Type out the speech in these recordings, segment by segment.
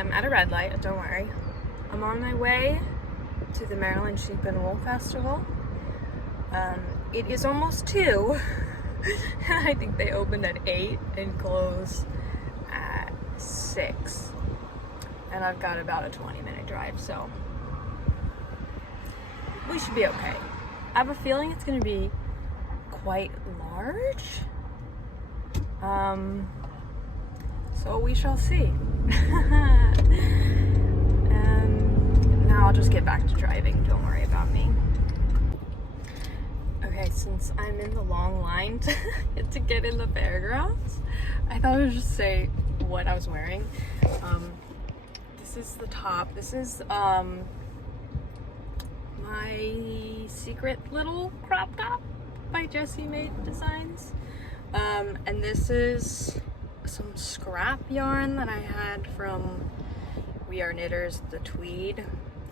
am at a red light, don't worry. I'm on my way to the Maryland Sheep and Wool Festival. It is almost 2. I think they opened at 8 and close at 6. And I've got about a 20-minute drive, so we should be okay. I have a feeling it's gonna be quite large. So we shall see. And now I'll just get back to driving, don't worry about me. Okay, since I'm in the long line to get in the fairgrounds, I thought I would just say what I was wearing. This is the top. This is my secret little crop top by Jessie Made Designs. And this is some scrap yarn that I had from We Are Knitters, the tweed.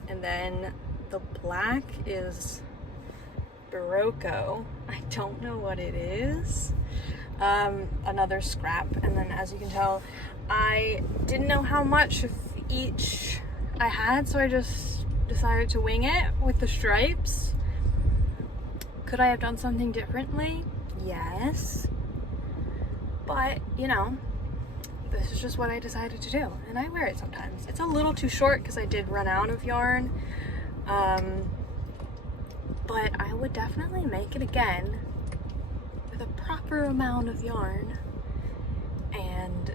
And then the black is Barocco. I don't know what it is. Another scrap. And then as you can tell, I didn't know how much of each I had, so I just decided to wing it with the stripes. Could I have done something differently? Yes. But, you know, this is just what I decided to do, and I wear it sometimes. It's a little too short because I did run out of yarn, but I would definitely make it again with a proper amount of yarn and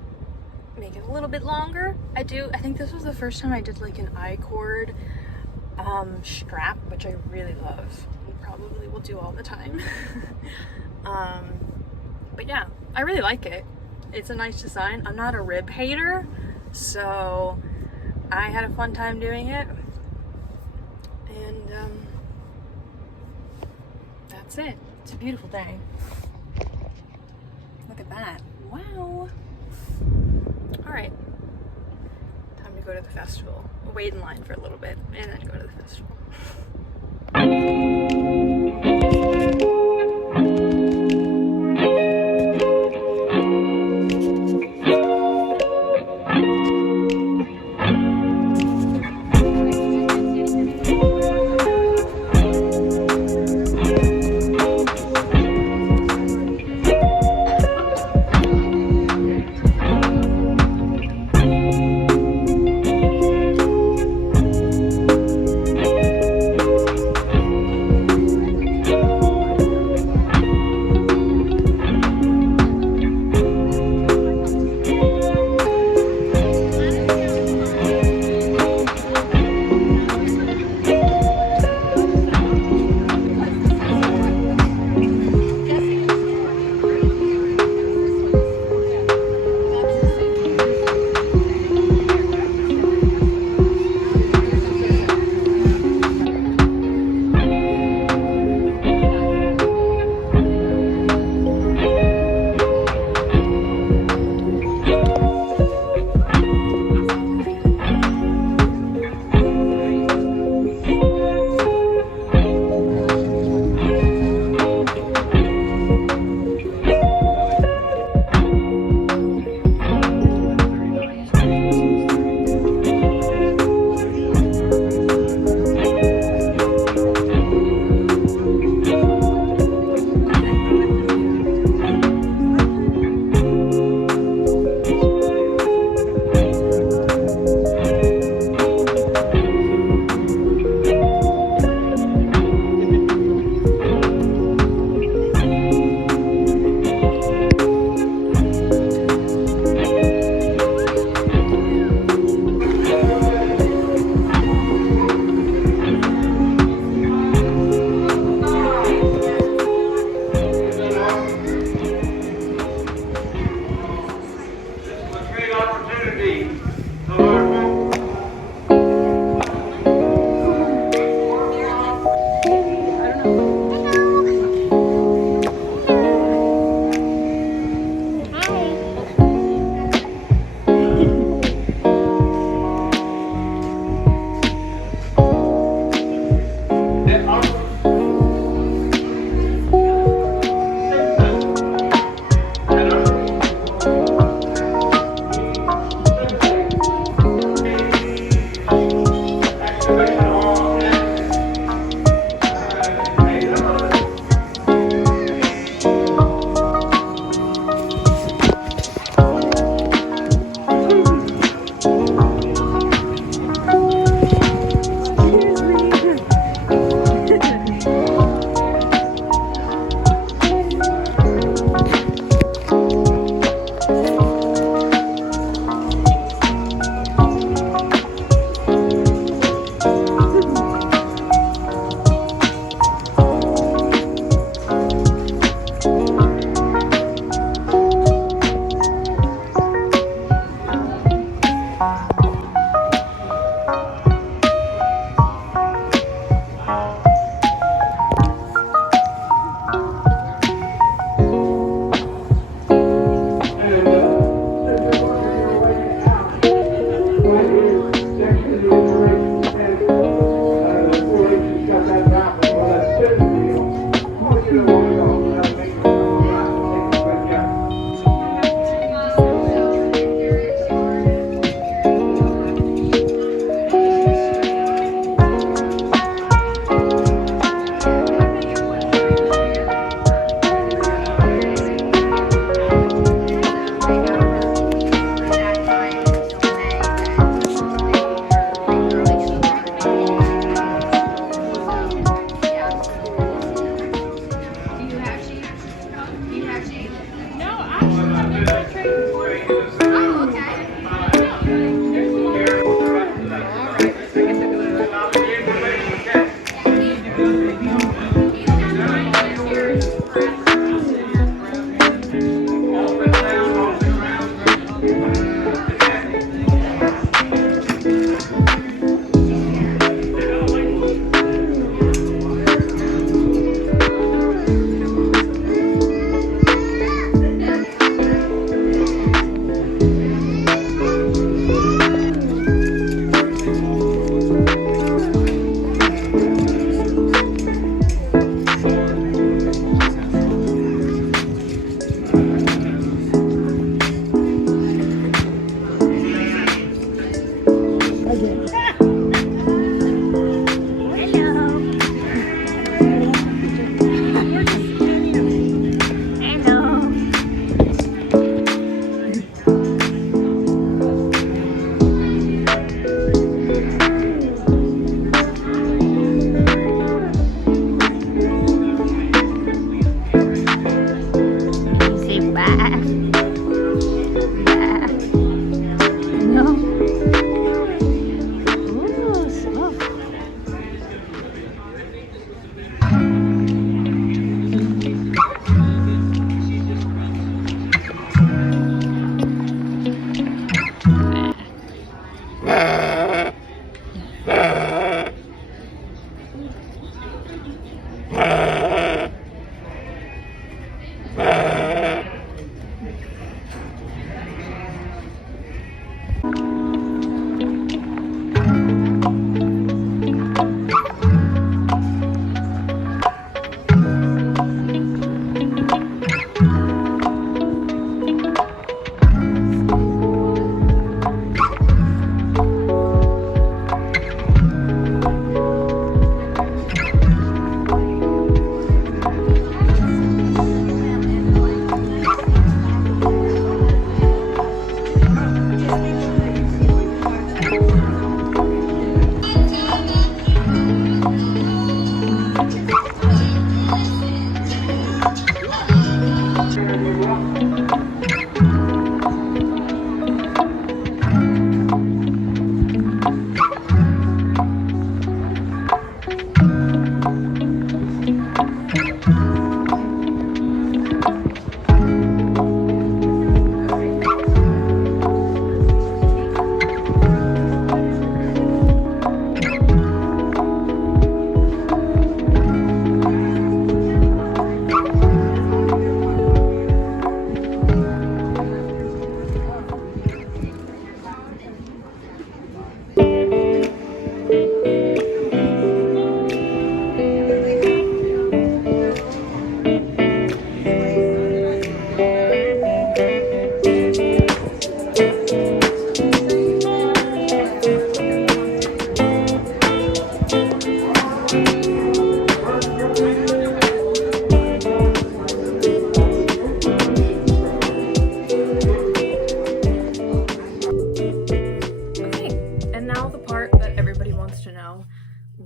make it a little bit longer. I think this was the first time I did like an I-cord strap, which I really love and probably will do all the time. But yeah, I really like it. It's a nice design. I'm not a rib hater, so I had a fun time doing it. And that's it. It's a beautiful day. Look at that. Wow. All right. Time to go to the festival. We'll wait in line for a little bit and then go to the festival.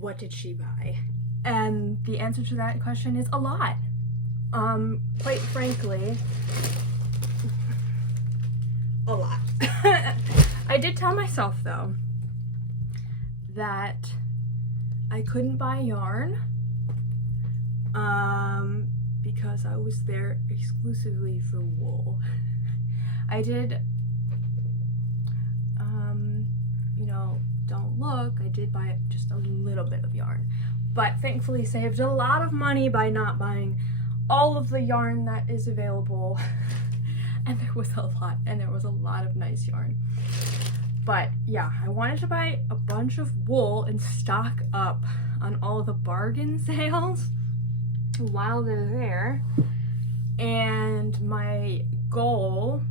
what did she buy? And the answer to that question is a lot. Quite frankly, a lot. I did tell myself though that I couldn't buy yarn because I was there exclusively for wool. I did, you know, don't look, I did buy just a little bit of yarn, but thankfully saved a lot of money by not buying all of the yarn that is available. And there was a lot of nice yarn. But yeah, I wanted to buy a bunch of wool and stock up on all of the bargain sales while they're there. And my goal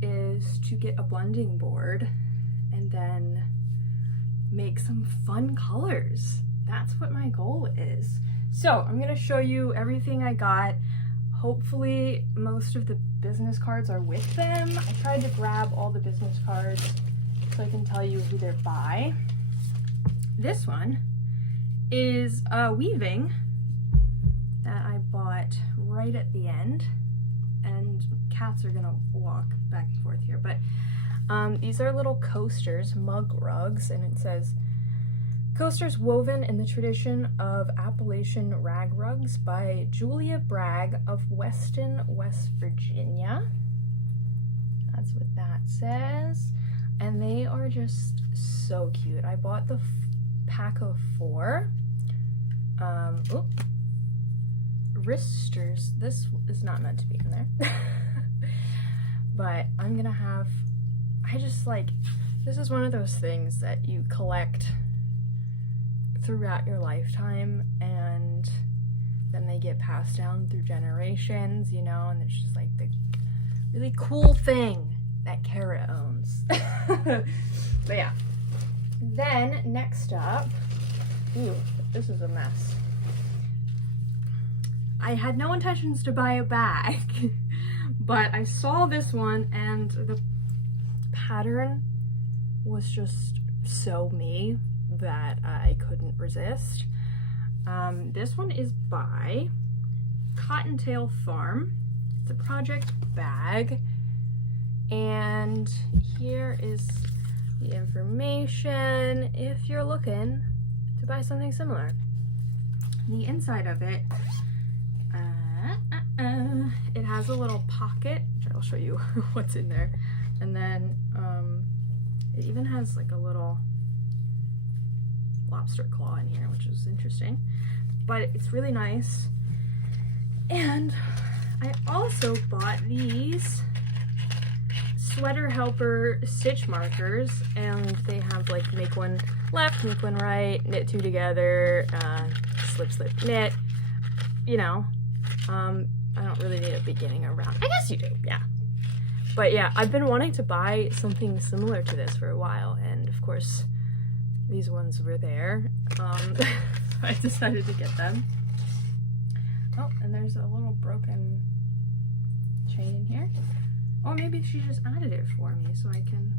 is to get a blending board and then make some fun colors. That's what my goal is. So I'm gonna show you everything I got. Hopefully most of the business cards are with them. I tried to grab all the business cards so I can tell you who they're by. This one is a weaving that I bought right at the end, and cats are gonna walk back and forth here, but these are little coasters, mug rugs, and it says coasters woven in the tradition of Appalachian rag rugs by Julia Bragg of Weston, West Virginia. That's what that says. And they are just so cute. I bought the pack of 4. Wristers. This is not meant to be in there. But I'm gonna have, this is one of those things that you collect throughout your lifetime, and then they get passed down through generations, you know, and it's just like the really cool thing that Kara owns. But yeah, Then next up, ooh, this is a mess. I had no intentions to buy a bag, but I saw this one and the pattern was just so me that I couldn't resist. This one is by Cottontail Farm. It's a project bag, and here is the information if you're looking to buy something similar. The inside of it, it has a little pocket, which I'll show you what's in there, and then it even has like a little lobster claw in here, which is interesting, but it's really nice. And I also bought these Sweater Helper stitch markers, and they have like make one left, make one right, knit two together, slip, slip, knit, you know. I don't really need a beginning around. I guess you do, yeah. But yeah, I've been wanting to buy something similar to this for a while, and of course these ones were there, so I decided to get them. Oh, and there's a little broken chain in here. Or maybe she just added it for me so I can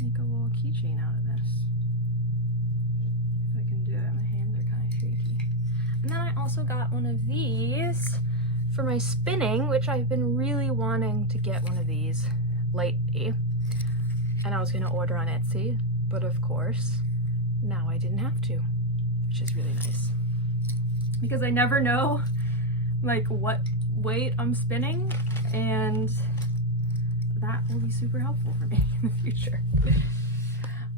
make a little keychain out of this. If I can do it, my hands are kind of shaky. And then I also got one of these for my spinning, which I've been really wanting to get one of these lately. And I was gonna order on Etsy, but of course, now I didn't have to, which is really nice. Because I never know like what weight I'm spinning, and that will be super helpful for me in the future.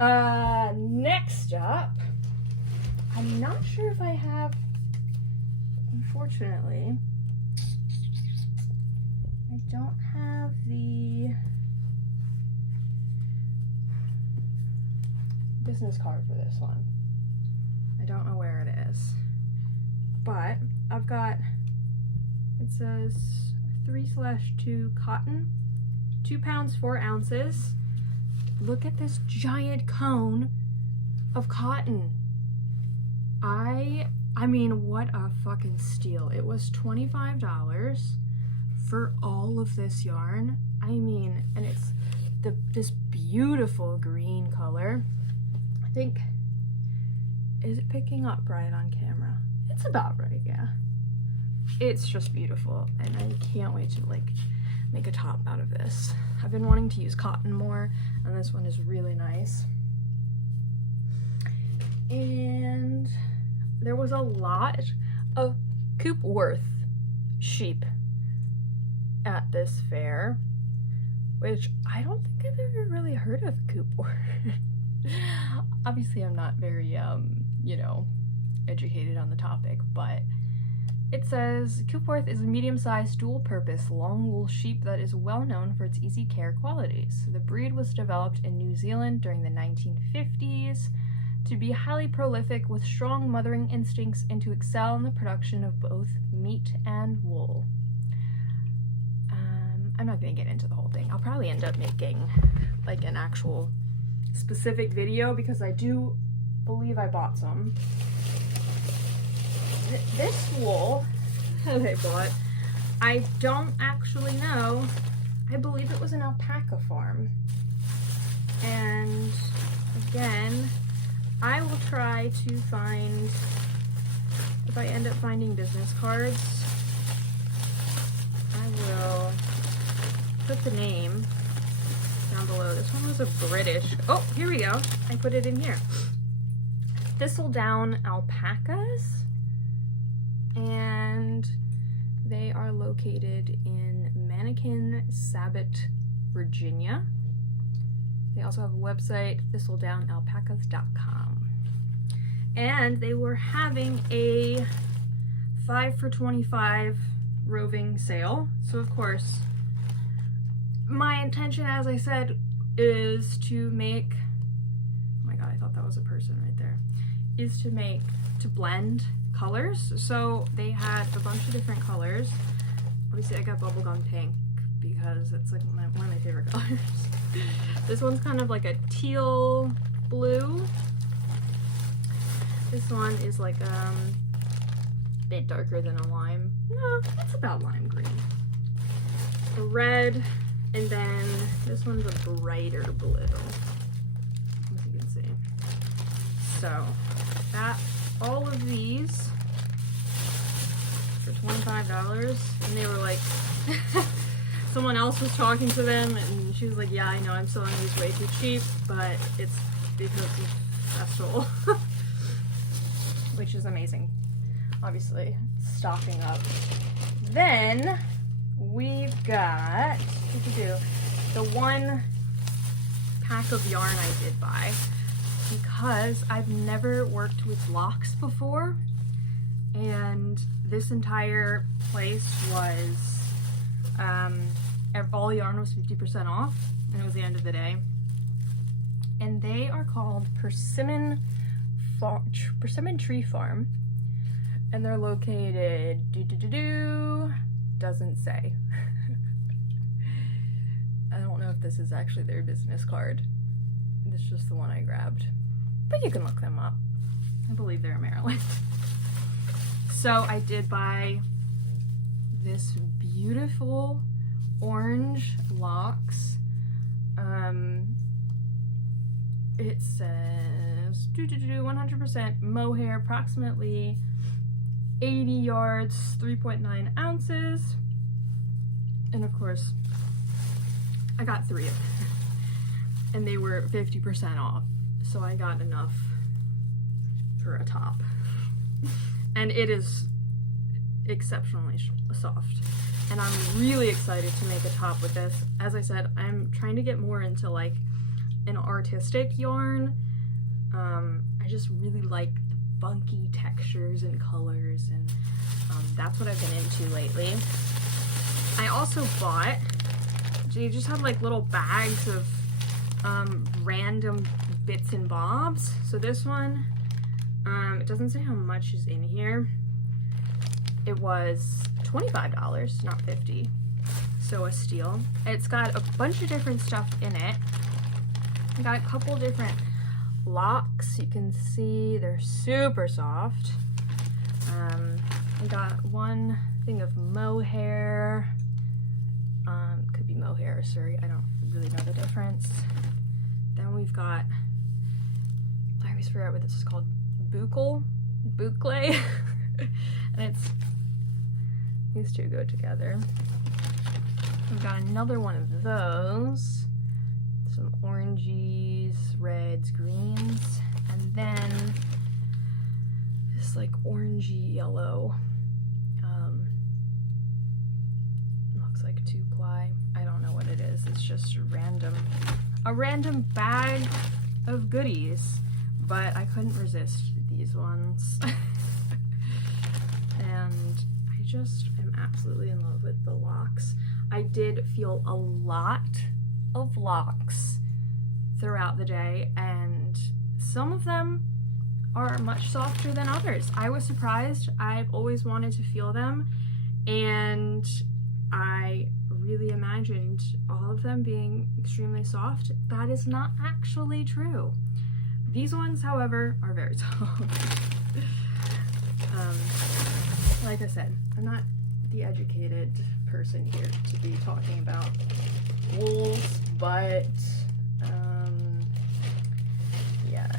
Next up, I'm not sure if I have, unfortunately, I don't have the business card for this one. I don't know where it is, but I've got, it says 3/2 cotton, 2 pounds 4 ounces. Look at this giant cone of cotton. I mean, what a fucking steal. It was $25 for all of this yarn. I mean, and it's this beautiful green color. I think, is it picking up right on camera? It's about right, yeah. It's just beautiful, and I can't wait to like make a top out of this. I've been wanting to use cotton more, and this one is really nice. And there was a lot of Coopworth sheep at this fair, which I don't think I've ever really heard of Coopworth. Obviously I'm not very you know, educated on the topic, but it says Coopworth is a medium-sized dual-purpose long wool sheep that is well known for its easy care qualities. The breed was developed in New Zealand during the 1950s to be highly prolific with strong mothering instincts and to excel in the production of both meat and wool. I'm not going to get into the whole thing. I'll probably end up making like an actual specific video because I do believe I bought some. This wool that I bought, I don't actually know. I believe it was an alpaca farm. And again, I will try to find, if I end up finding business cards, I will put the name down below. This one was a British, oh, here we go. I put it in here. Thistledown Alpacas, and they are located in Mannequin Sabot, Virginia. They also have a website, thistledownalpacas.com. And they were having a 5 for $25 roving sale. So of course, my intention, as I said, is to make, oh my god, I thought that was a person right there, is to blend colors. So they had a bunch of different colors. Obviously I got bubblegum pink because because it's like one of my favorite colors. This one's kind of like a teal blue. This one is like a bit darker than a lime. No, it's about lime green. A red, and then this one's a brighter blue, as you can see. So, got all of these for $25, and they were like, someone else was talking to them, and she was like, yeah, I know I'm selling these way too cheap, but it's because of festival. Which is amazing. Obviously, stocking up. Then we've got the one pack of yarn I did buy, because I've never worked with locks before, and this entire place was all yarn was 50% off, and it was the end of the day. And they are called Persimmon Tree Farm, and they're located doesn't say. I don't know if this is actually their business card. It's just the one I grabbed, but you can look them up. I believe they're in Maryland. So I did buy this beautiful orange locks. It says 100% mohair, approximately 80 yards, 3.9 ounces. And of course, I got 3 of them. And they were 50% off. So I got enough for a top. And it is exceptionally soft. And I'm really excited to make a top with this. As I said, I'm trying to get more into like an artistic yarn. I just really like the funky textures and colors, and that's what I've been into lately. I also bought, they just have like little bags of random bits and bobs. So this one, it doesn't say how much is in here. It was $25, not $50, so a steal. It's got a bunch of different stuff in it. I got a couple different locks. You can see they're super soft. I got one thing of mohair. Could be mohair or suri, I don't really know the difference. Then we've got, I always forget what this is called, boucle, and it's, these two go together. We've got another one of those, some oranges, reds, greens, and then this like orangey yellow, looks like 2-ply. I don't know what it is. It's just a random bag of goodies, but I couldn't resist these ones. And I just am absolutely in love with the locks. I did feel a lot of locks throughout the day, and some of them are much softer than others. I was surprised. I've always wanted to feel them, and I really imagined all of them being extremely soft. That is not actually true. These ones, however, are very soft. Like I said, I'm not the educated person here to be talking about wools, but yes.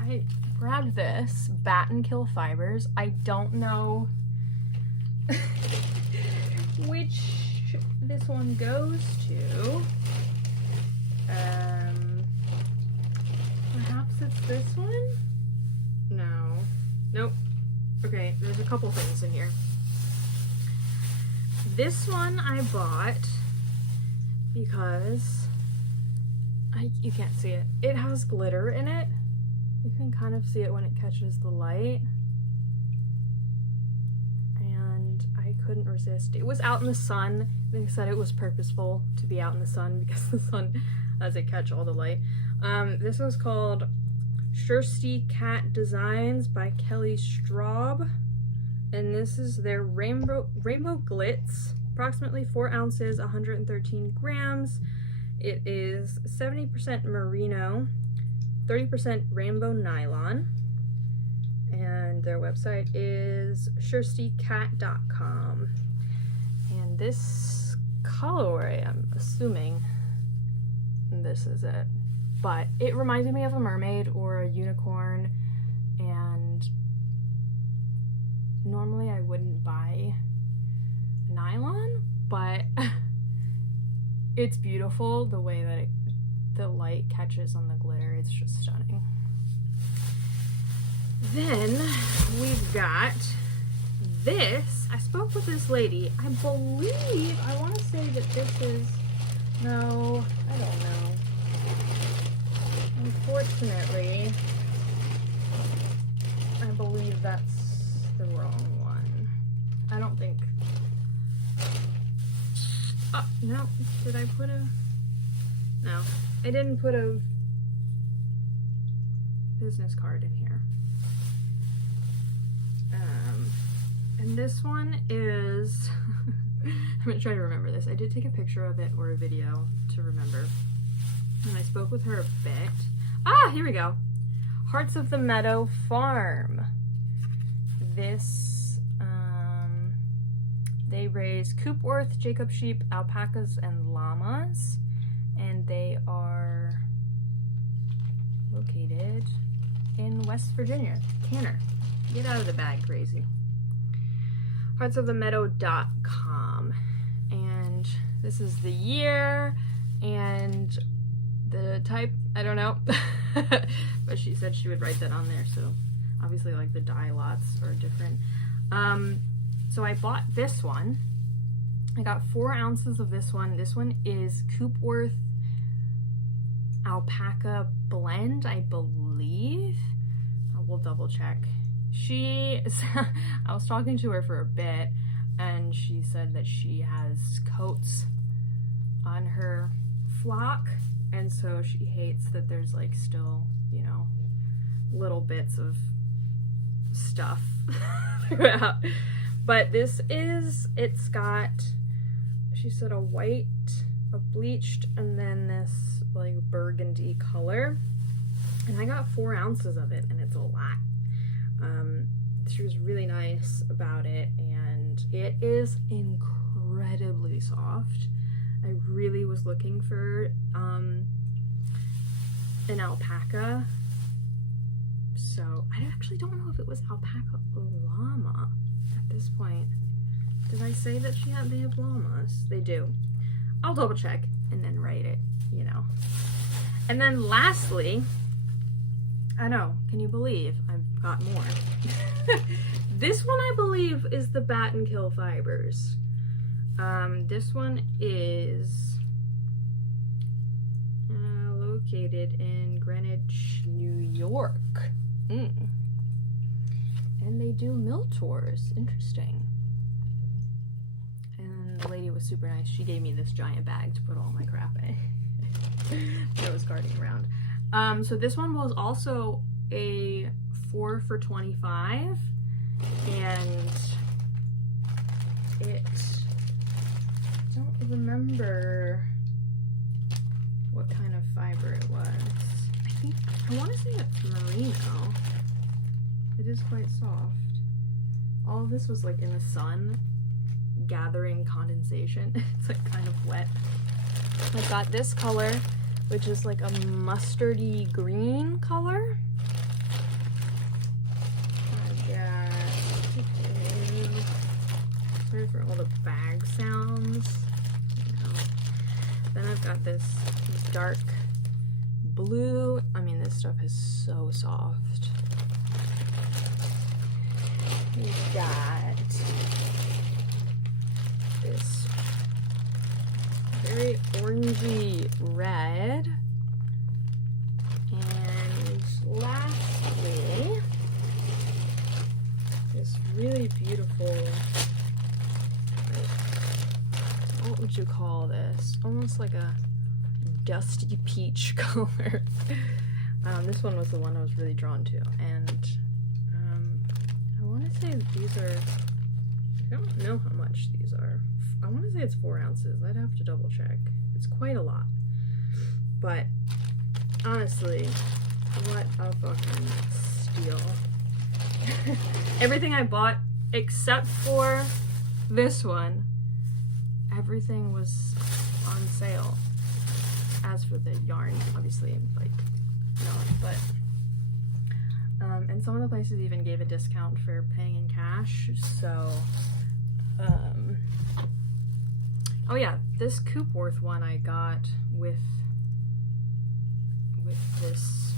I grabbed this Bat and Kill Fibers. I don't know which this one goes to. Perhaps it's this one? No. Nope. Okay, there's a couple things in here. This one I bought because you can't see it. It has glitter in it. You can kind of see it when it catches the light. And I couldn't resist. It was out in the sun. They said it was purposeful to be out in the sun because the sun has it catch all the light. This was called Thirsty Cat Designs by Kelly Straub, and this is their rainbow glitz approximately 4 ounces, 113 grams. It is 70% merino, 30% rainbow nylon, and their website is shirstycat.com. And this colorway, I'm assuming this is it, but it reminded me of a mermaid or a unicorn, and normally I wouldn't buy nylon, but it's beautiful the way that the light catches on the glitter. It's just stunning. Then we've got this. I spoke with this lady. I believe, I want to say that this is, no, I don't know. Unfortunately, I believe that's the wrong one. I don't think. Oh, no. Did I put a... No. I didn't put a business card in here. And this one is... I'm going to try to remember this. I did take a picture of it or a video to remember. And I spoke with her a bit. Ah, here we go. Hearts of the Meadow Farm. This, they raise Coopworth, Jacob sheep, alpacas, and llamas. And they are located in West Virginia. Tanner, get out of the bag, crazy. Heartsofthemeadow.com. And this is the year and the type, I don't know. But she said she would write that on there, so obviously like the dye lots are different. So I bought this one. I got 4 ounces of this one. This one is Coopworth Alpaca Blend, I believe. We'll double check. I was talking to her for a bit, and she said that she has coats on her flock, and so she hates that there's like still, you know, little bits of stuff throughout. But this is, it's got, she said a white, a bleached, and then this like burgundy color. And I got 4 ounces of it, and it's a lot. She was really nice about it, and it is incredibly soft. I really was looking for an alpaca. So I actually don't know if it was alpaca or llama at this point. Did I say that they have llamas? They do. I'll double check and then write it, you know. And then lastly, I know, can you believe I've got more? This one I believe is the Bat and Kill Fibers. This one is located in Greenwich, New York. And they do mill tours. Interesting. And the lady was super nice. She gave me this giant bag to put all my crap in. I was carting around. So this one was also a 4 for $25, and it, I don't remember what kind of fiber it was. I want to say it's merino. It is quite soft. All of this was like in the sun, gathering condensation. It's like kind of wet. I got this color, which is like a mustardy green color. I got, sorry for all the bag sounds. Then I've got this dark blue. I mean, this stuff is so soft. We've got this very orangey red. And lastly, this really beautiful, what would you call this? Almost like a dusty peach color. This one was the one I was really drawn to, and I want to say that these are, I don't know how much these are. I want to say it's 4 ounces. I'd have to double check. It's quite a lot. But honestly, what a fucking steal. Everything I bought except for this one, everything was on sale. As for the yarn, obviously, like, no, but and some of the places even gave a discount for paying in cash, so oh yeah, this Coopworth one I got with this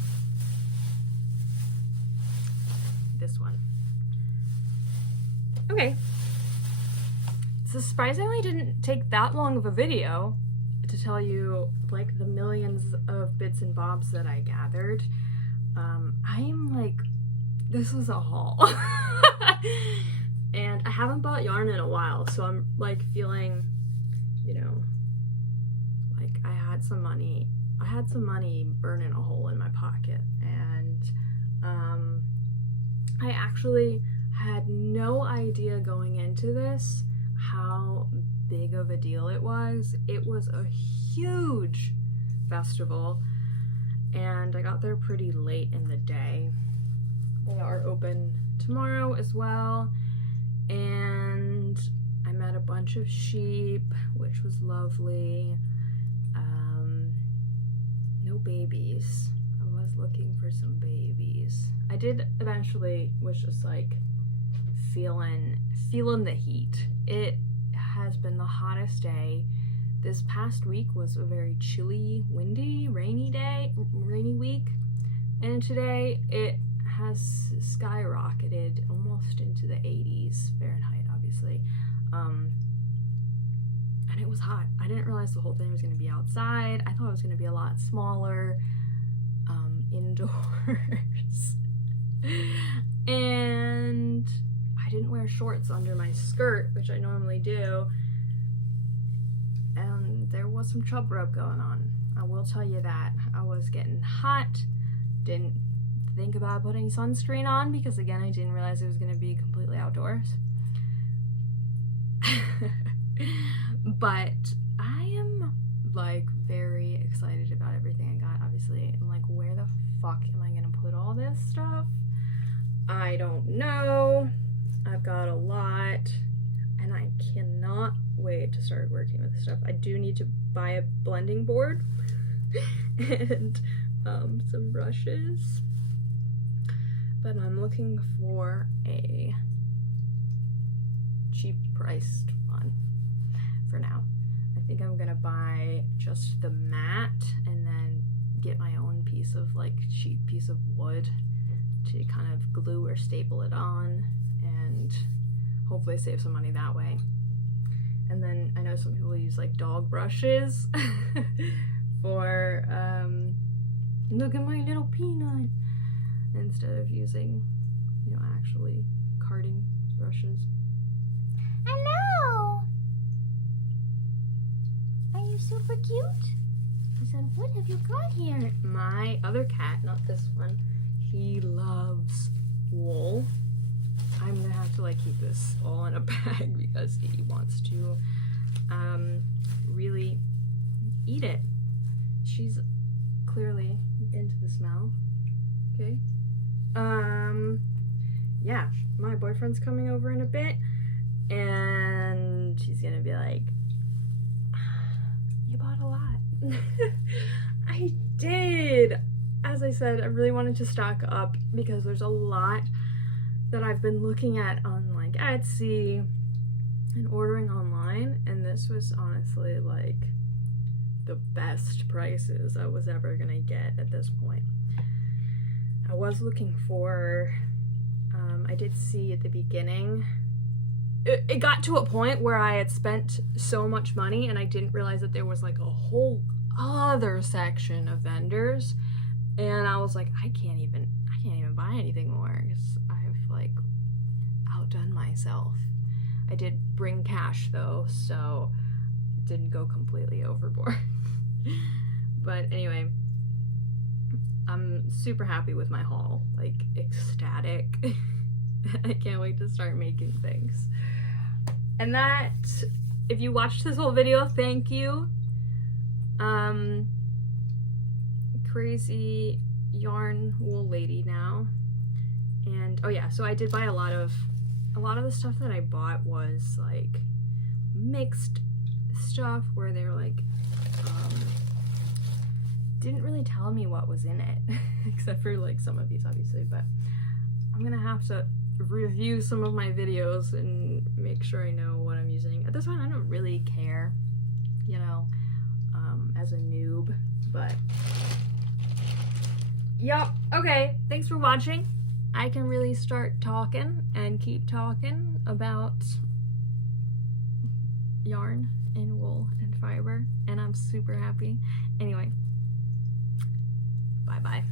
one. Okay, so surprisingly didn't take that long of a video to tell you like the millions of bits and bobs that I gathered. I'm like, this was a haul. And I haven't bought yarn in a while, so I'm like feeling, you know, like I had some money burning a hole in my pocket, and I actually had no idea going into this how big of a deal it was. It was a huge festival, and I got there pretty late in the day. They are open tomorrow as well, and I met a bunch of sheep, which was lovely. No babies. I was looking for some babies. I did eventually, was just like feeling the heat. It has been the hottest day. This past week was a very chilly, windy, rainy week, and today it has skyrocketed almost into the 80s Fahrenheit, obviously. And it was hot. I didn't realize the whole thing was going to be outside. I thought it was going to be a lot smaller, indoors. And I didn't wear shorts under my skirt, which I normally do. And there was some chub rub going on. I will tell you that. I was getting hot. Didn't think about putting sunscreen on because, again, I didn't realize it was going to be completely outdoors. But I am like very excited about everything I got. Obviously, I'm like, where the fuck am I gonna put all this stuff? I don't know. I've got a lot, and I cannot wait to start working with this stuff. I do need to buy a blending board and some brushes, but I'm looking for a cheap priced one for now. I think I'm gonna buy just the mat and then get my own piece of like cheap piece of wood to kind of glue or staple it on, and hopefully save some money that way. And then I know some people use like dog brushes for look at my little peanut, instead of using, you know, actually carding brushes. Hello! Are you super cute? I said, what have you got here? My other cat, not this one, he loves wool. I'm gonna have to like keep this all in a bag because he wants to really eat it. She's clearly into the smell. Okay. Yeah, my boyfriend's coming over in a bit, and she's gonna be like, you bought a lot. I did. As I said, I really wanted to stock up because there's a lot that I've been looking at on like Etsy and ordering online, and this was honestly like the best prices I was ever gonna get at this point. I was looking for, I did see at the beginning, it got to a point where I had spent so much money and I didn't realize that there was like a whole other section of vendors, and I was like, I can't even buy anything more because I've like outdone myself. I did bring cash though, so it didn't go completely overboard. But anyway, I'm super happy with my haul, like ecstatic. I can't wait to start making things. And that if you watched this whole video, thank you. Crazy yarn wool lady now. And oh yeah, so I did buy a lot of the stuff that I bought was like mixed stuff where they were like didn't really tell me what was in it except for like some of these obviously, but I'm gonna have to review some of my videos and make sure I know what I'm using. At this point I don't really care, you know, as a noob, but yep. Okay, thanks for watching. I can really start talking and keep talking about yarn and wool and fiber, and I'm super happy. Anyway, bye bye.